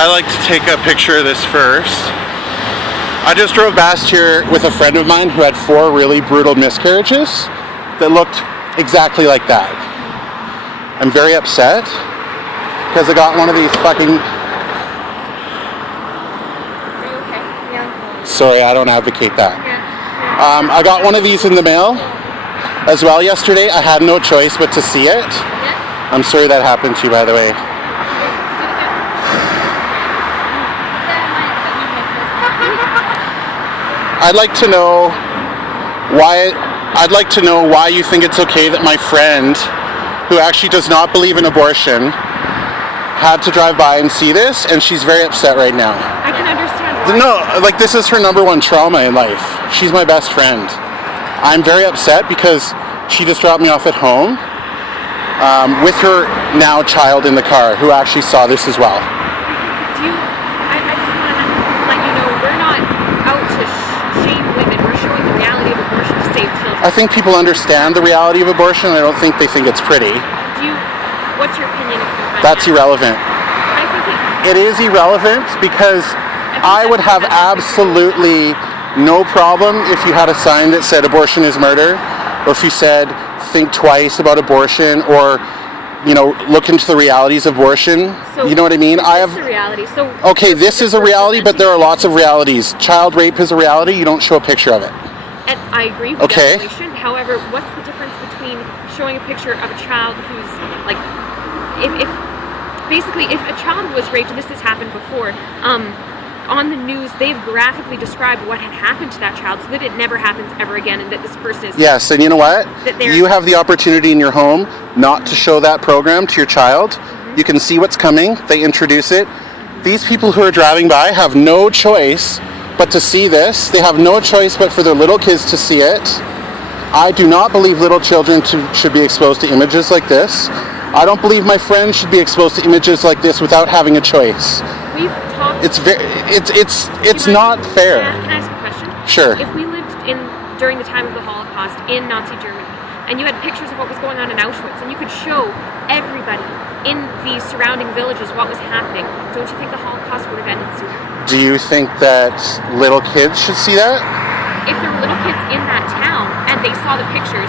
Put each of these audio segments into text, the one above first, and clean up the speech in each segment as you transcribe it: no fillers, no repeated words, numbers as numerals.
I like to take a picture of this first. I just drove past here with a friend of mine who had 4 really brutal miscarriages that looked exactly like that. I'm very upset because I got one of these fucking... Are you okay? Yeah. Sorry, I don't advocate that. Yeah. I got one of these in the mail as well yesterday. I had no choice but to see it. Yeah. I'm sorry that happened to you, by the way. I'd like to know why you think it's okay that my friend, who actually does not believe in abortion, had to drive by and see this, and she's very upset right now. I can understand why. No, like, this is her number one trauma in life. She's my best friend. I'm very upset because she just dropped me off at home with her now child in the car, who actually saw this as well. I just want to let you know, we're not out to shame women. We're showing the reality of abortion to save children. I think people understand the reality of abortion. I don't think they think it's pretty. What's your opinion of That's irrelevant. I think It is irrelevant because I would have absolutely no problem if you had a sign that said abortion is murder, or if you said think twice about abortion, or, you know, look into the realities of abortion. So you know what I mean? This is a reality. Okay, this is a reality, but there are lots of realities. Child rape is a reality. You don't show a picture of it. And I agree with defamation. However, what's the difference between showing a picture of a child who's, like, if a child was raped, and this has happened before, on the news, they've graphically described what had happened to that child so that it never happens ever again, and that this person is... Yes, and you know what? You have the opportunity in your home not to show that program to your child. Mm-hmm. You can see what's coming. They introduce it. These people who are driving by have no choice but to see this. They have no choice but for their little kids to see it. I do not believe little children should be exposed to images like this. I don't believe my friends should be exposed to images like this without having a choice. We've talked... It's not fair. Can I ask a question? Sure. If we lived during the time of the Holocaust in Nazi Germany, and you had pictures of what was going on in Auschwitz, and you could show everybody in these surrounding villages what was happening, don't you think the Holocaust would have ended sooner? Do you think that little kids should see that? If there were little kids in that town and they saw the pictures...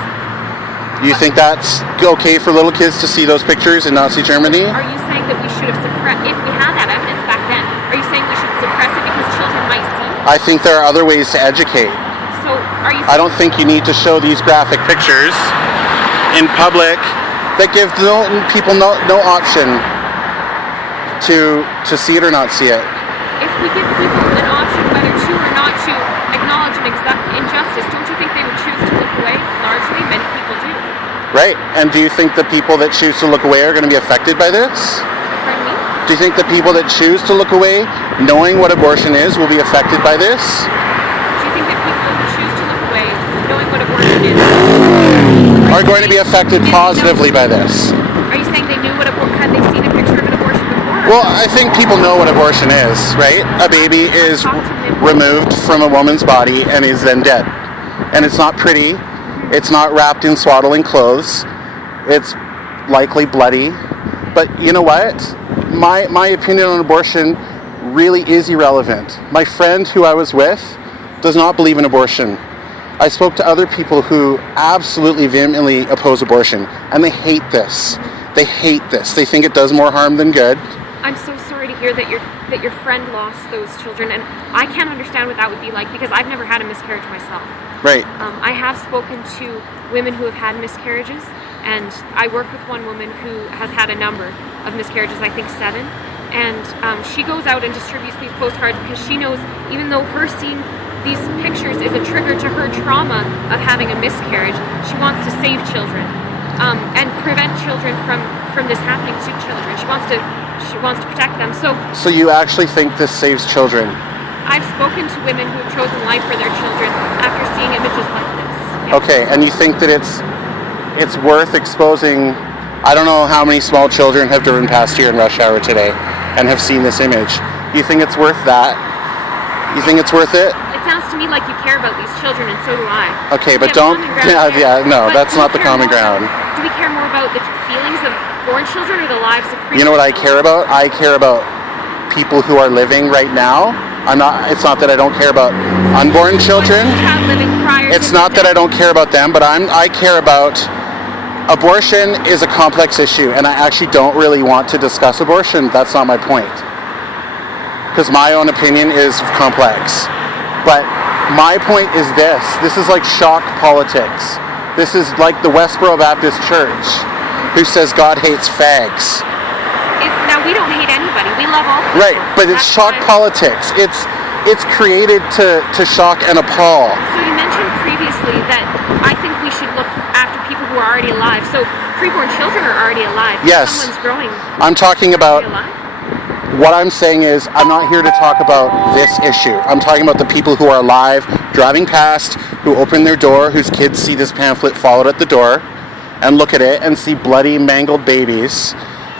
You think that's okay for little kids to see those pictures in Nazi Germany? Are you saying that we should have suppressed... If we had that evidence back then, are you saying we should suppress it because children might see? I think there are other ways to educate. So, are you... I don't think you need to show these graphic pictures in public that give people no option to see it or not see it. If we give people an option whether to or not to acknowledge an injustice, don't you think they would choose to look away? Largely, many people do. Right. And do you think the people that choose to look away are going to be affected by this? Pardon me? Do you think the people that choose to look away, knowing what abortion is, will be affected by this? Do you think that people who choose to look away, knowing what abortion is, are going to be affected positively by this? Are you saying they knew had they seen a picture of an abortion before? Well, I think people know what abortion is, right? A baby is removed from a woman's body and is then dead. And it's not pretty. It's not wrapped in swaddling clothes. It's likely bloody. But you know what? My opinion on abortion really is irrelevant. My friend who I was with does not believe in abortion. I spoke to other people who absolutely vehemently oppose abortion, and they hate this. They hate this. They think it does more harm than good. I'm so sorry to hear that your friend lost those children, and I can't understand what that would be like because I've never had a miscarriage myself. Right. I have spoken to women who have had miscarriages, and I work with one woman who has had a number of miscarriages, I think 7, and she goes out and distributes these postcards because she knows even though her seeing these pictures is a trigger to her trauma of having a miscarriage, she wants to save children and prevent children from this happening to children. She wants to protect them. So you actually think this saves children? I've spoken to women who have chosen life for their children after seeing images like this. Yeah. Okay, and you think that it's worth exposing? I don't know how many small children have driven past here in rush hour today and have seen this image. You think it's worth that? You think it's worth it? It sounds to me like you care about these children, and so do I. Okay, but don't... no, that's not the common ground. Do we care more about the feelings of born children or the lives of preborn? You know what I care about? I care about people who are living right now. It's not that I don't care about unborn children. It's not that I don't care about them, but I care about abortion is a complex issue, and I actually don't really want to discuss abortion. That's not my point. Because my own opinion is complex. But my point is this. This is like shock politics. This is like the Westboro Baptist Church, who says God hates fags. Now, we don't hate anybody. We love all people. Right, but it's shock politics. It's created to shock and appall. So you mentioned previously that I think we should look after people who are already alive. So preborn children are already alive. Yes. Someone's growing. I'm talking about... What I'm saying is, I'm not here to talk about this issue. I'm talking about the people who are alive, driving past, who open their door, whose kids see this pamphlet followed at the door, and look at it and see bloody, mangled babies.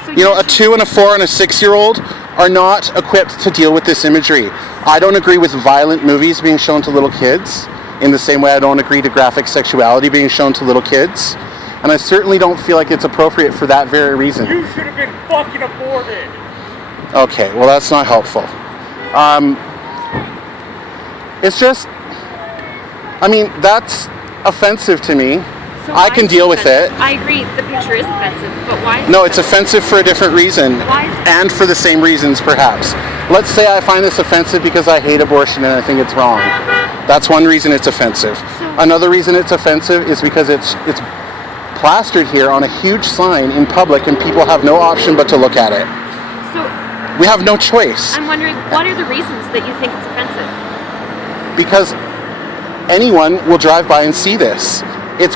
So you know, a 2 and a 4 and a 6-year-old are not equipped to deal with this imagery. I don't agree with violent movies being shown to little kids, in the same way I don't agree to graphic sexuality being shown to little kids. And I certainly don't feel like it's appropriate for that very reason. You should have been fucking aborted. Okay, well that's not helpful. It's just, I mean, that's offensive to me. So I can deal with it. I agree, the picture is offensive, but why? No, it's offensive for a different reason. Why? And for the same reasons, perhaps. Let's say I find this offensive because I hate abortion and I think it's wrong. That's one reason it's offensive. Another reason it's offensive is because it's plastered here on a huge sign in public and people have no option but to look at it. So we have no choice. I'm wondering, what are the reasons that you think it's offensive? Because anyone will drive by and see this. It's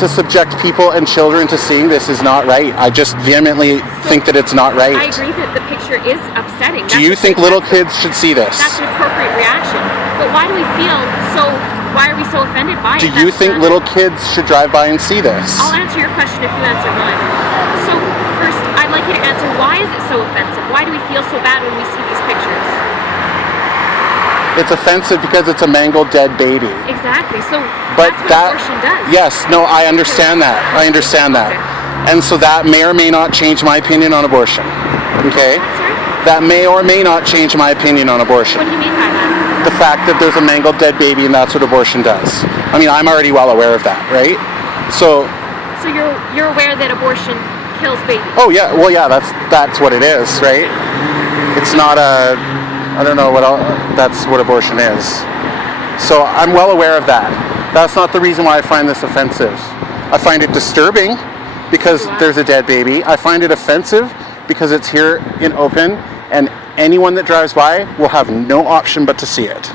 to subject people and children to seeing this is not right. I just vehemently think that it's not right. I agree that the picture is upsetting. Do you think little kids should see this? That's an appropriate reaction. But why do we feel so? Why are we so offended by it? Do you think little kids should drive by and see this? I'll answer your question if you answer mine. So first, I'd like you to answer, why is it so offensive? Why do we feel so bad when we see these pictures? It's offensive because it's a mangled dead baby. Exactly. So but that's what abortion does. Yes, no, I understand that. I understand that. Okay. And so that may or may not change my opinion on abortion. Okay? That may or may not change my opinion on abortion. What do you mean by that? The fact that there's a mangled dead baby and that's what abortion does. I mean, I'm already well aware of that, right? So you're aware that abortion kills babies? Oh yeah, well yeah, that's what it is, right? It's not a, I don't know what else, that's what abortion is. So I'm well aware of that. That's not the reason why I find this offensive. I find it disturbing because there's a dead baby. I find it offensive because it's here in open and anyone that drives by will have no option but to see it.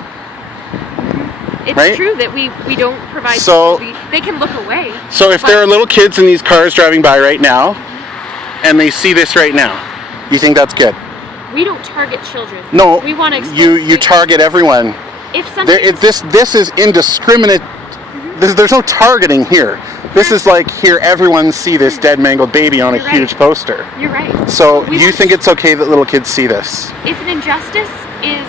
It's right? True that we don't provide, they can look away. So if there are little kids in these cars driving by right now and they see this right now, you think that's good? We don't target children. No, we want to you target everyone. If this is indiscriminate. There's no targeting here. This is like, here, everyone see this dead mangled baby on a huge poster. You're right. So you think it's okay that little kids see this? If an injustice is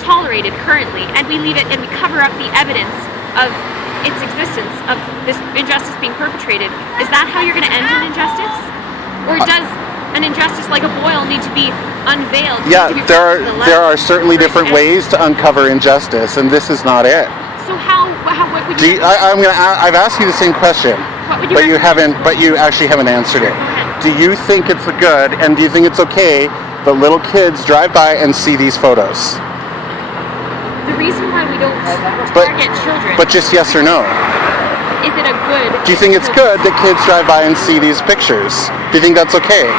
tolerated currently and we leave it and we cover up the evidence of its existence, of this injustice being perpetrated, is that how you're going to end an injustice? Or does an injustice like a boil need to be unveiled? Yeah, there are certainly different ways to uncover injustice, and this is not it. So what would you? I've asked you the same question, but you actually haven't answered it. Do you think it's good, and do you think it's okay that little kids drive by and see these photos? The reason why we don't target children. But just yes or no. Is it a good? Do you think it's good that kids drive by and see these pictures? Do you think that's okay?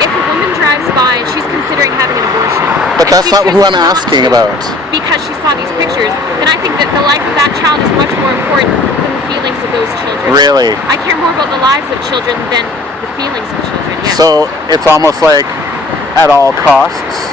If a woman drives by and she's considering having an abortion. But that's not who I'm asking about. Because she saw these pictures, then I think that the life of that child is much more important than the feelings of those children. Really? I care more about the lives of children than the feelings of children, yes. So it's almost like, at all costs,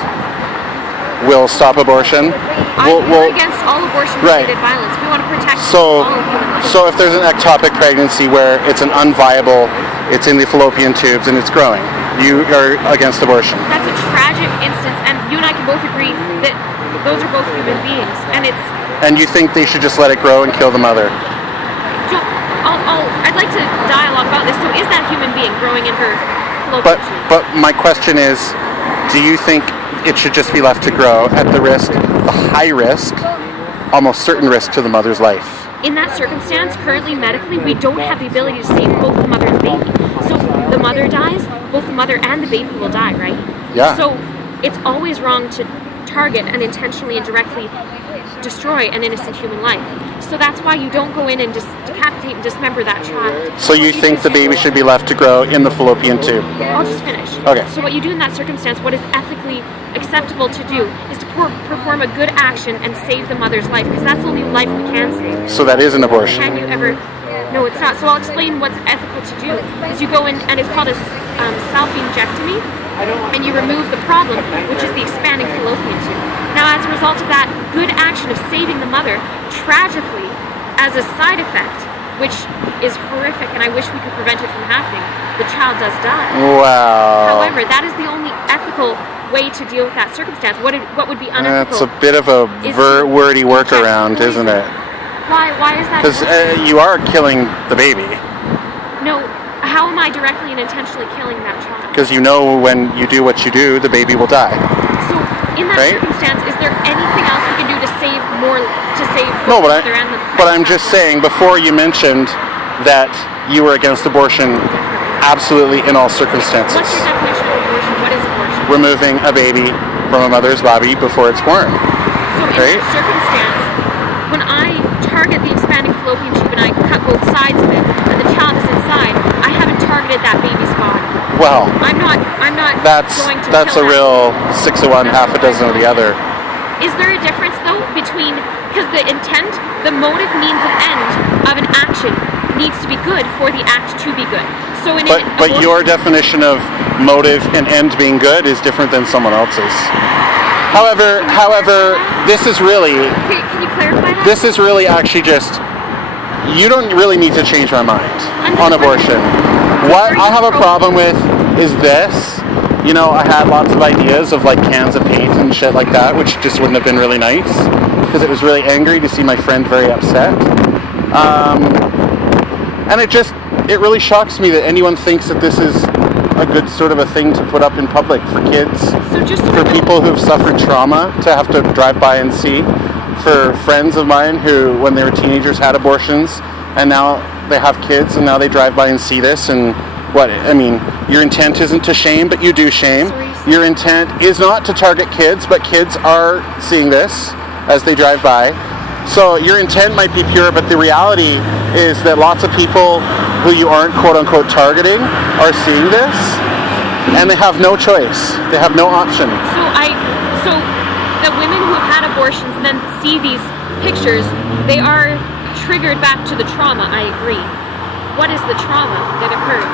we'll stop abortion? We're against all abortion-related violence. We want to protect all human life. So if there's an ectopic pregnancy where it's an unviable, it's in the fallopian tubes and it's growing, you are against abortion? That's a tragic instance, and you and I can both agree that those are both human beings, and it's... And you think they should just let it grow and kill the mother? I'd like to dialogue about this. So is that human being growing in her fallopian tube. But my question is, do you think it should just be left to grow at the high risk, almost certain risk to the mother's life? In that circumstance, currently medically, we don't have the ability to save both the mother and the baby. So if the mother dies, both the mother and the baby will die, right? Yeah. So it's always wrong to target and intentionally and directly destroy an innocent human life. So that's why you don't go in and just decapitate and dismember that child. So you think the baby should be left to grow in the fallopian tube? I'll just finish. Okay. So what you do in that circumstance, what is ethically acceptable to do, is to perform a good action and save the mother's life, because that's the only life we can save. So that is an abortion. Can you ever? No, it's not. So I'll explain what's ethical to do. Is you go in, and it's called a self-injectomy, and you remove the problem, which is the expanding fallopian tube. Now, as a result of that good action of saving the mother, tragically, as a side effect, which is horrific, and I wish we could prevent it from happening, the child does die. Wow. However, that is the only ethical way to deal with that circumstance. What would be unethical? That's a bit of a wordy workaround, isn't it? Why is that? Because you are killing the baby. No, how am I directly and intentionally killing that child? Because you know when you do what you do, the baby will die. So, in that Right? circumstance, is there anything else we can do to save No, both the mother and the but I'm just saying, before you mentioned that you were against abortion absolutely in all circumstances. What's your definition of abortion? What is abortion? Removing a baby from a mother's body before it's born. So in Right? that circumstance, when I target the expanding fallopian tube and I cut both sides of it, and the child is inside, I haven't targeted that baby's body. Well, I'm not that's going to a kill that real 6 of one, half a dozen of the other. Is there a difference though between, because the intent, the motive, means, and end of an action needs to be good for the act to be good. So in But your definition of motive and end being good is different than someone else's. However, this is really Can you clarify that? this is really actually just, you don't really need to change my mind on abortion. What I have a problem with is this. You know, I had lots of ideas of like cans of paint and shit like that, which just wouldn't have been really nice, because it was really angry to see my friend very upset. And it really shocks me that anyone thinks that this is a good sort of a thing to put up in public for kids, So just for people who've suffered trauma to have to drive by and see, for friends of mine who, when they were teenagers, had abortions, and now they have kids, and now they drive by and see this, and your intent isn't to shame, but you do shame. Your intent is not to target kids, but kids are seeing this as they drive by. So your intent might be pure, but the reality is that lots of people who you aren't quote-unquote targeting are seeing this, and they have no choice. They have no option. So the women who have had abortions and then see these pictures, they are triggered back to the trauma, I agree. What is the trauma that occurred?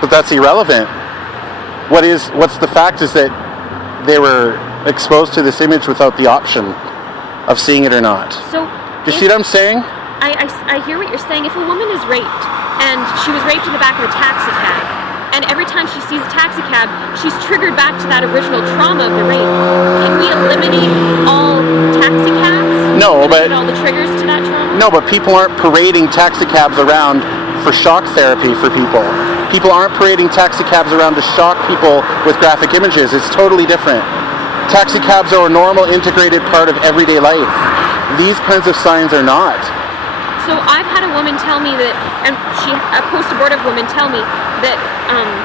But that's irrelevant. What's the fact is that they were exposed to this image without the option of seeing it or not. So Do you see what I'm saying? I hear what you're saying. If a woman is raped, and she was raped in the back of a taxi cab, and every time she sees a taxi cab, she's triggered back to that original trauma of the rape, can we eliminate all taxi cabs? No, eliminate all the triggers to that trauma? No, but people aren't parading taxi cabs around for shock therapy for people. People aren't parading taxi cabs around to shock people with graphic images. It's totally different. Taxi cabs are a normal, integrated part of everyday life. These kinds of signs are not. So I've had a woman tell me that, and a post-abortive woman tell me that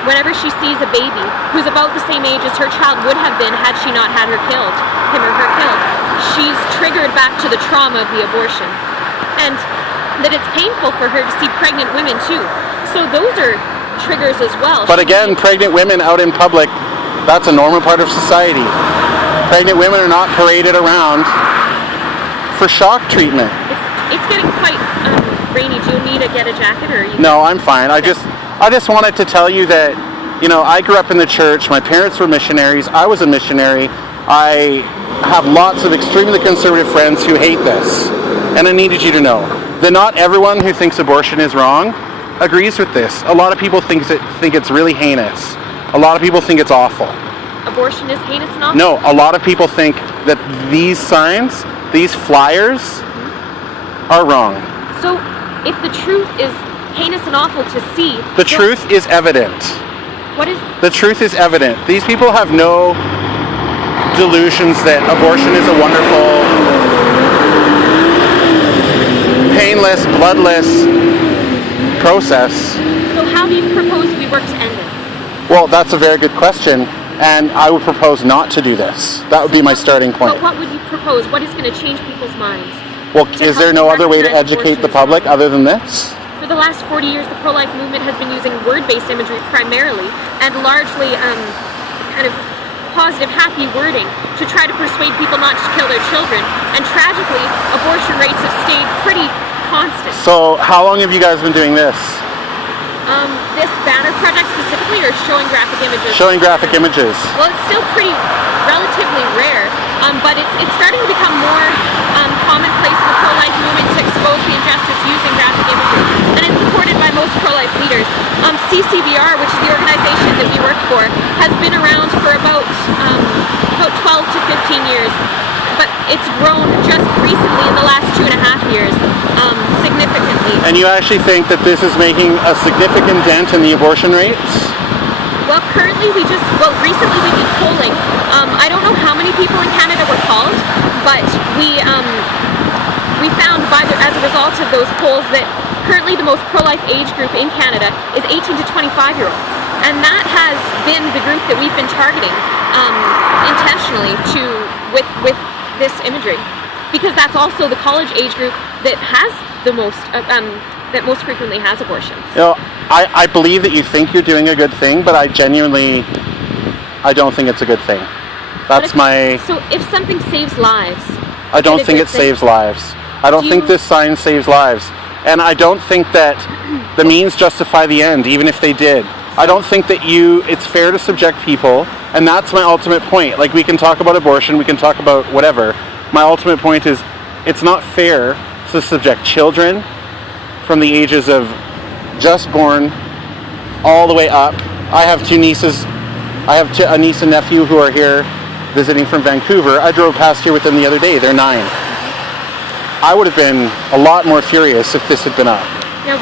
whenever she sees a baby who's about the same age as her child would have been had she not had him or her killed, she's triggered back to the trauma of the abortion. And that it's painful for her to see pregnant women too. So those are triggers as well. But again, pregnant women out in public, that's a normal part of society. Pregnant women are not paraded around for shock treatment. It's getting quite rainy. Do you need to get a jacket, or are you? No, I'm fine. I just wanted to tell you that, I grew up in the church. My parents were missionaries. I was a missionary. I have lots of extremely conservative friends who hate this. And I needed you to know that not everyone who thinks abortion is wrong agrees with this. A lot of people think it's really heinous. A lot of people think it's awful. Abortion is heinous and awful? No, a lot of people think that these signs, these flyers, are wrong. So, if the truth is heinous and awful to see. The truth is evident. What is? The truth is evident. These people have no delusions that abortion is a wonderful, painless, bloodless process. So how do you propose we work to end it? Well, that's a very good question, and I would propose not to do this. That would be my starting point. But what would you propose? What is going to change people's minds? Well, is there no other way to educate the public other than this? For the last 40 years, the pro-life movement has been using word-based imagery primarily, and largely kind of positive, happy wording to try to persuade people not to kill their children. And tragically, abortion rates have stayed pretty constant. So how long have you guys been doing this? This banner project specifically, or showing graphic images? Showing graphic images. Well, it's still pretty relatively rare, but it's starting to become more commonplace in the pro-life movement to expose the injustice using graphic imagery, and it's supported by most pro-life leaders. CCBR, which is the organization that we work for, has been around for about 12 to 15 years, but it's grown just recently in the last 2.5 years, significantly. And you actually think that this is making a significant dent in the abortion rates? Well, currently recently we did polling. I don't know how many people in Canada were called, but we found as a result of those polls that currently the most pro-life age group in Canada is 18 to 25-year-olds. And that has been the group that we've been targeting intentionally with this imagery. Because that's also the college age group that has the most, that most frequently has abortions. You know, I believe that you think you're doing a good thing, but I don't think it's a good thing. So if something saves lives... I don't think it saves lives. I don't think this sign saves lives. And I don't think that the means justify the end, even if they did. I don't think that it's fair to subject people, and that's my ultimate point. Like, we can talk about abortion, we can talk about whatever. My ultimate point is, it's not fair to subject children from the ages of just born all the way up. I have two nieces. I have a niece and nephew who are here visiting from Vancouver. I drove past here with them the other day. They're 9. I would have been a lot more furious if this had been up. Yeah,